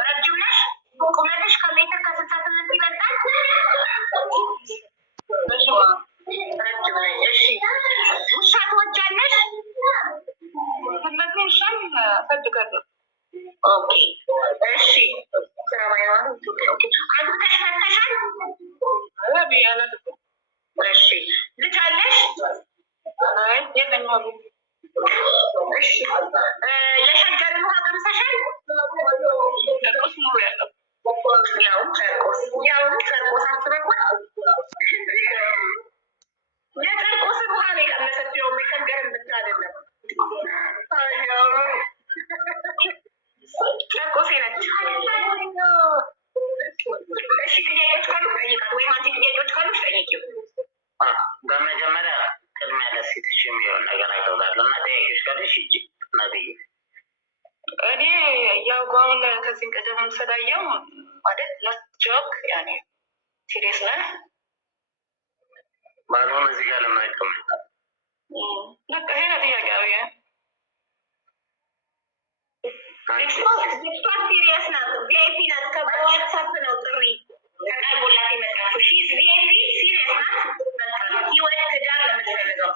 ረጅም ነሽ? ቁመትሽ ከሜትር ከ68 ይበልጣል? ረጅም ነኝ። እሺ ውሻ ትወጃለሽ? ትመግኝ ውሻን እፈልጋለሁ። ኦኬ እሺ። አግብተሽ ፈተሻል? እሺ ልጅ አለሽ? የለኝም። እሺ የሸገርን ውሃ ቀምሰሻል? ጨርቆስ ኑሮ ያለው ያው ጨርቆስ አስበቋል። የጨርቆስን ውሃ ነው የቀመሰችው፣ የሸገርን ብቻ አይደለም። ጨርቆሴ ነች። እሺ ጥያቄዎች ካሉ ጠይቃት፣ ወይም አንቺ ጥያቄዎች ካሉ ጠይቂው። በመጀመሪያ ቅድሚያ ለሴቶች የሚሆን ነገር አገብዛለሁ እና ጥያቄዎች ካለሽ ሂጂ ነብይ። እኔ ያው አሁን ከዚህ ቀደም ስላየው ማለት ጆክ ያኔ ሲሪየስ ነህ ባልሆነ እዚህ ጋር ለምን አይቀመጥም? በቃ ይሄ ነው ጥያቄው። ሲሪየስ ናት፣ ቪአይፒ ናት። ከዋትሳፕ ነው ጥሪ ተቀርቦላት የመጣችው። ሺዝ ቪአይፒ ሲሪየስ ናት። ህይወት ትዳር ለምትፈልገው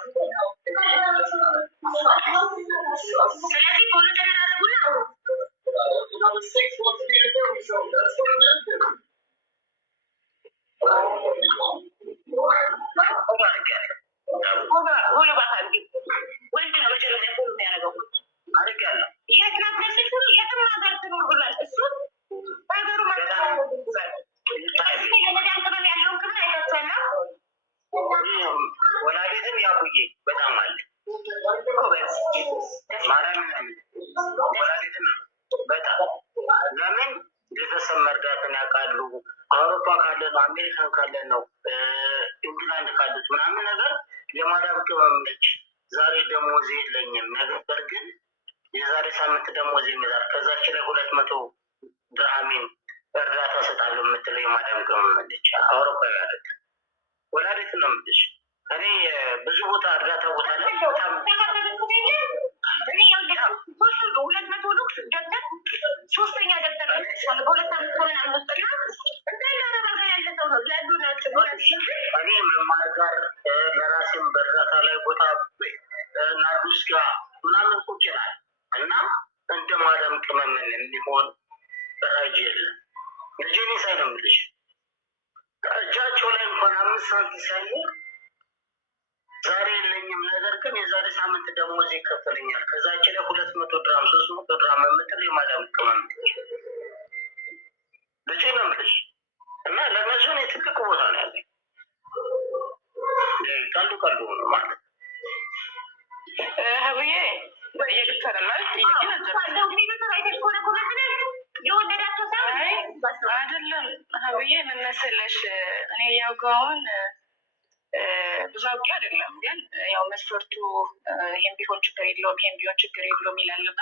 ስለዚህ ፎሎ ተደራረጉና ወንድ ነው መጀመሪያ ፎሎ የሚያደርገው አድርጋለሁ። የት ናት ነፍስሽ? የትም ሀገር ትኖር ብሏል እሱ ሀገሩ ለመዳን ቅመም ያለውን ቅመም አይታችኋል። ወላዴትም ያቡዬ በጣም አለ ማርያም ወላዴትም በጣም ለምን ቤተሰብ መርዳትን ያውቃሉ። አውሮፓ ካለ ነው፣ አሜሪካን ካለ ነው፣ ኢንግላንድ ካሉት ምናምን ነገር የማዳም ቅመም ነች። ዛሬ ደሞዝ የለኝም፣ ነገር ግን የዛሬ ሳምንት ደሞዝ ይመጣል፣ ከዛች ላይ 200 ድርሃሚን እርዳታ ሰጣለሁ የምትለው የማዳም ቅመም ነች። አውሮፓዊ አይደል ወላዴት ነው የምልሽ። እኔ ብዙ ቦታ እርዳታ ቦታ ላይ ሶስተኛ ደብተር በሁለት ዓመት ሆነ አልወጣና እንዳለ አረባጋ ያለ ሰው ነው ያሉ ናቸው። እኔ መማር ጋር ለራሴም በእርዳታ ላይ ቦታ ናርዱስ ጋር ምናምን ቁጭ ይላል እና እንደ ማዳም ቅመምን የሚሆን ደራጅ የለም። ልጄኔ ሳይ ነው የምልሽ እጃቸው ላይ እንኳን 5 ሳንቲም ሳይኖር ዛሬ የለኝም፣ ነገር ግን የዛሬ ሳምንት ደሞዝ ይከፈለኛል፣ ከዛች ላይ 200 ድራም 300 ድራም የምትል የማዳም ቅመም ልጄ ነው የምልሽ እና ለእነሱ እኔ ትልቅ ቦታ ነው ያለኝ። ቀልዱ ቀልዱ ነው ማለት ሀብዬ እየግተረላል አይደለም ሀብዬ ምን መሰለሽ እኔ ያውጋውን ብዙ አውቄ አይደለም፣ ግን ያው መስፈርቱ ይሄን ቢሆን ችግር የለውም ይሄን ቢሆን ችግር የለውም ይላልና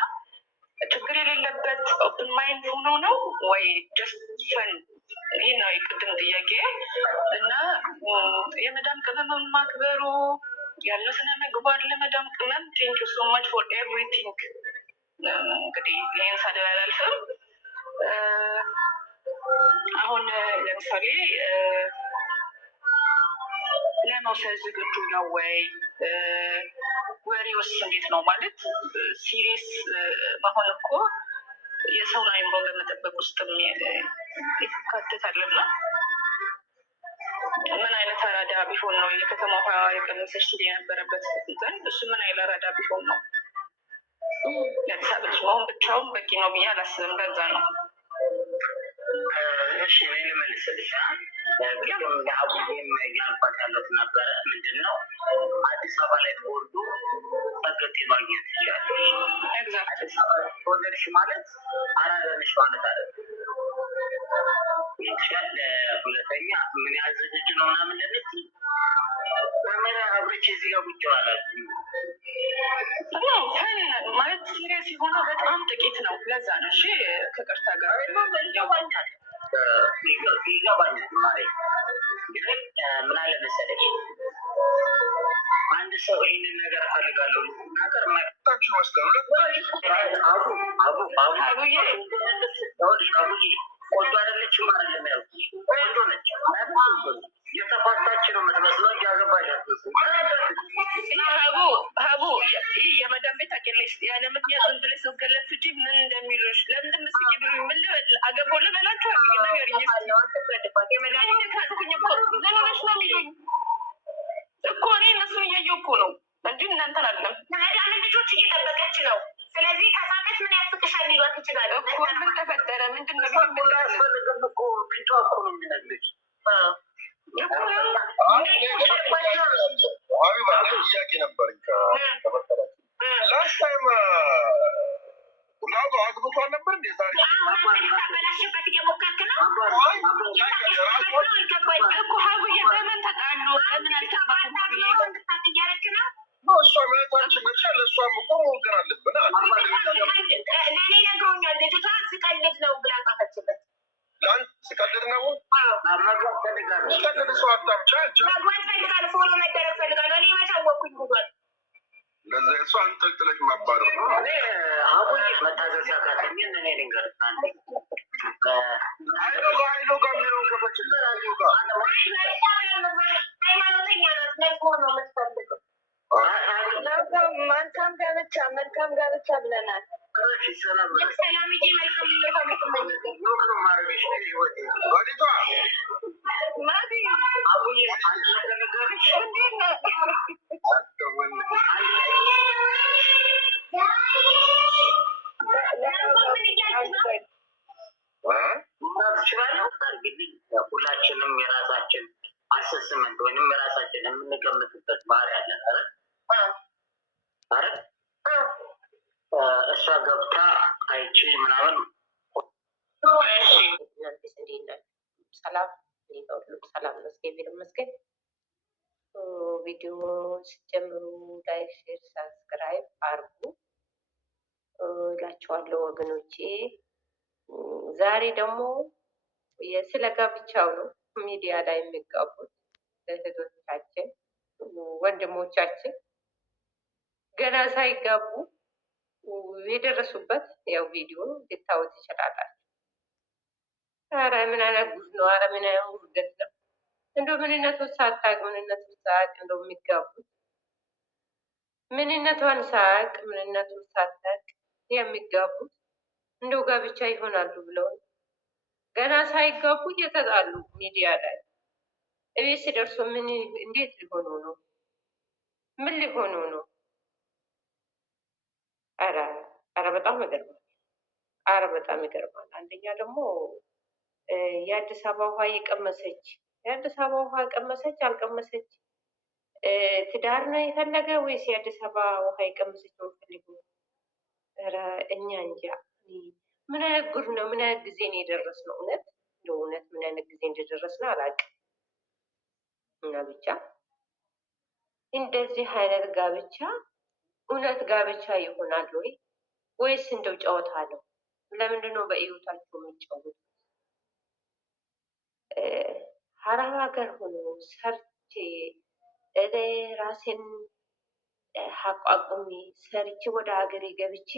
ችግር የሌለበት ኦፕን ማይንድ ሆኖ ነው ወይ ጀስት ፈን? ይህ ነው የቅድም ጥያቄ። እና የመዳም ቅመም ማክበሩ ያለው ስነ ምግባር ለመዳም ቅመም ቴንክ ዩ ሶ ማች ፎር ኤቭሪቲንግ። እንግዲህ ይህን ሳደብ አላልፍም። አሁን ለምሳሌ ለመውሰድ ዝግጁ ነው ወይ? ወሬውስ እንዴት ነው? ማለት ሲሪየስ መሆን እኮ የሰውን አይምሮ በመጠበቅ ውስጥ ይካተታልና ምን አይነት አራዳ ቢሆን ነው የከተማ ውሃ የቀነሰች ሲል የነበረበት እንትን እሱ ምን አይነት አራዳ ቢሆን ነው? ለአዲስ አበባ ልጅ መሆን ብቻውን በቂ ነው ብዬ አላስብም። በዛ ነው። እሺ እኔ ልመልስልሽ። ቅድም ለአቡዬም እያልኳት ያለት ነበረ ምንድን ነው አዲስ አበባ ላይ ተወልዶ ሰገጤ ማግኘት ይቻላል። አዲስ አበባ ተወለድሽ ማለት አራዳ ነሽ ማለት አለ ይቻል። ሁለተኛ ምን ያህል ዝግጁ ነው ምናምን ለልት ካሜራ አብረች እዚህ ጋር ቁጭ ባላል ማለት ሲሪየስ የሆነው በጣም ጥቂት ነው። ለዛ ነው እሺ ከቅርታ ጋር ይገባኛል ማለት ምን አለ መሰለሽ አንድ ሰው ይህንን ነገር ፈልጋለሁ ነገር መጣችሁ ይመስላል። ቆንጆ አይደለችም አይደለም ያልኩሽ፣ ቆንጆ ነች። የተፋታች ነው የምትመስለው እንጂ አገባሽ ሀቡ ይህ የመዳም ቤት አቄለሽ ያለ ምክንያት ዝም ብለሽ ስትገለፍጪ ምን እንደሚሉሽ ለምንድን ምስኪ ብሉ ምን ልበል አገባው ልበላቸው ነገር ካልኩኝ እኮ ምን ሆነሽ ነው የሚሉኝ እኮ እኔ እነሱን እያየሁ እኮ ነው እንጂ እናንተን አለም መዳምን ልጆች እየጠበቀች ነው። ስለዚህ ከሳቀች ምን ያስቅሻል ሊሏት ይችላል እኮ። ምን ተፈጠረ? ምንድን ነው ያስፈልግም እኮ ፊቷ እኮ ነው የሚነግርሽ። ጥያቄ ነበረኝ ላስት ታይም ላጎ አግብቷል ነበር እንዴ? ዛሬ ታበላሽበት እየሞከርክ ነው እኮ ሀቡዬ። በምን ተጣሉ? በምን አልተባሉ እያረክ ነው? እሷ መታችን ነች። ለእሷም እኮ መወገር አለብን። ለእኔ ነግሮኛል። ልጅቷ ስቀልድ ነው ብላ ጻፈችበት። ለአንድ ስቀልድ ነው ስቀልድ ሰው አታምጫ መግባት ፈልጋል። ፎሎ መደረግ ፈልጋል። እኔ መታወኩኝ ጉዷል። ለዛ እሷ አንጠልጥለሽ ማባረር ነው። እኔ አሁን መታዘዝ ያካተኝ እኔ ልንገር አይሎ ጋር የሚለውን ከፈችል አይሎ ጋር ሃይማኖተኛ ናት። መዝሙር ነው የምትፈልገው። መልካም ጋብቻ መልካም ጋብቻ ብለናል። ሰላምዬ መልካም ማረሽ ህይወቴ ወዲቷ ማዲ አቡዬ አንድ ነገር ነገርሽ እንዴት ነው? ሁላችንም የራሳችን አሰስመንት ወይም የራሳችን የምንገምትበት ባህሪ ያለን አረ እሷ ገብታ አይቺ ምናምን ሰላም ሰላም መስገን መስገን ቪዲዮ ሲጀምሩ ላይክ፣ ሼር፣ ሳብስክራይብ አርጉ እላችኋለሁ ወገኖቼ። ዛሬ ደግሞ ስለ ጋብቻው ነው ሚዲያ ላይ የሚጋቡት እህቶቻችን ወንድሞቻችን ገና ሳይጋቡ የደረሱበት ያው ቪዲዮ ልታዩት ትችላላችሁ። ኧረ ምን አይነት ጉድ ነው! ኧረ ምን አይነት ውርደት ነው! እንደው ምንነቱን ሳታውቅ ምንነቱን ሳያውቅ እንደው የሚጋቡት ምንነቷን ሳያውቅ ምንነቱን ሳታውቅ የሚጋቡት እንደው ጋብቻ ይሆናሉ ብለው ገና ሳይጋቡ እየተጣሉ ሚዲያ ላይ እቤት ሲደርሱ ምን እንዴት ሊሆኑ ነው? ምን ሊሆኑ ነው? ኧረ በጣም ይገርማል። ኧረ በጣም ይገርማል። አንደኛ ደግሞ የአዲስ አበባ ውሃ የቀመሰች የአዲስ አበባ ውሃ ቀመሰች አልቀመሰች ትዳር ነው የፈለገ ወይስ የአዲስ አበባ ውሃ የቀመሰች ነው ፈልጉ? ኧረ እኛ እንጃ። ምን አይነት ጉድ ነው? ምን አይነት ጊዜ ነው የደረስነው? እውነት ምን አይነት ጊዜ እንደደረስነው አላውቅም። እና ብቻ እንደዚህ አይነት ጋብቻ እውነት ጋብቻ ይሆናል ወይ ወይስ እንደው ጨዋታ ነው? ለምንድን ነው በህይወታቸው የሚጫወቱት? ሀረብ ሀገር ሆኖ ሰርቼ ራሴን አቋቁሜ ሰርቼ ወደ ሀገሬ ገብቼ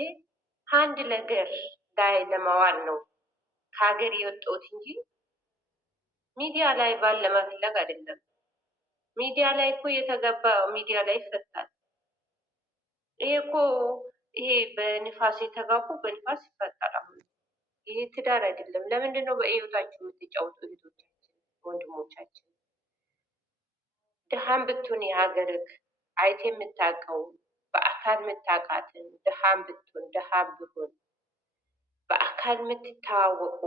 አንድ ነገር ላይ ለማዋል ነው ከሀገር የወጣሁት እንጂ ሚዲያ ላይ ባል ለመፈለግ አይደለም። ሚዲያ ላይ እኮ የተገባ ሚዲያ ላይ ይፈታል። ይሄ እኮ ይሄ በንፋስ የተጋቡ በንፋስ ይፈታል። አሁን ይሄ ትዳር አይደለም። ለምንድን ነው በህይወታችሁ የምትጫወቱ እህቶቻችን ወንድሞቻችን? ድሃም ብትሆን የሀገርህ አይቴ የምታውቀው በአካል የምታውቃትን ድሃም ብትሆን ድሃም ብሆን በአካል የምትተዋወቁ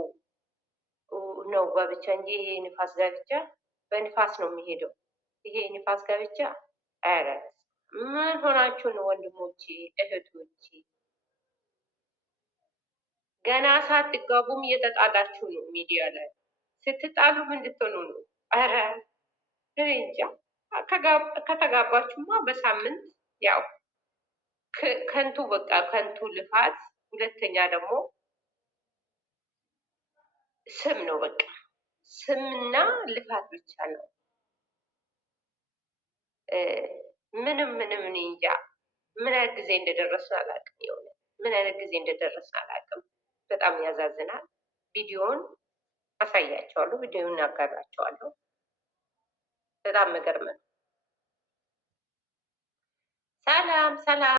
ነው ጋብቻ እንጂ ይሄ ንፋስ ጋብቻ በንፋስ ነው የሚሄደው። ይሄ ንፋስ ጋብቻ ኧረ ምን ሆናችሁ ነው ወንድሞቼ እህቶቼ? ገና ሳትጋቡም እየተጣላችሁ ነው ሚዲያ ላይ። ስትጣሉ ምን ልትሆኑ ነው? ኧረ እንጃ። ከተጋባችሁማ በሳምንት ያው ከንቱ በቃ ከንቱ ልፋት። ሁለተኛ ደግሞ ስም ነው በቃ ስምና ልፋት ብቻ ነው። ምንም እኔ እንጃ ምን አይነት ጊዜ እንደደረስን አላውቅም። የሆነ ምን አይነት ጊዜ እንደደረስን አላውቅም። በጣም ያዛዝናል። ቪዲዮውን አሳያቸዋለሁ፣ ቪዲዮውን አጋራቸዋለሁ። በጣም መገርም ነው። ሰላም ሰላም።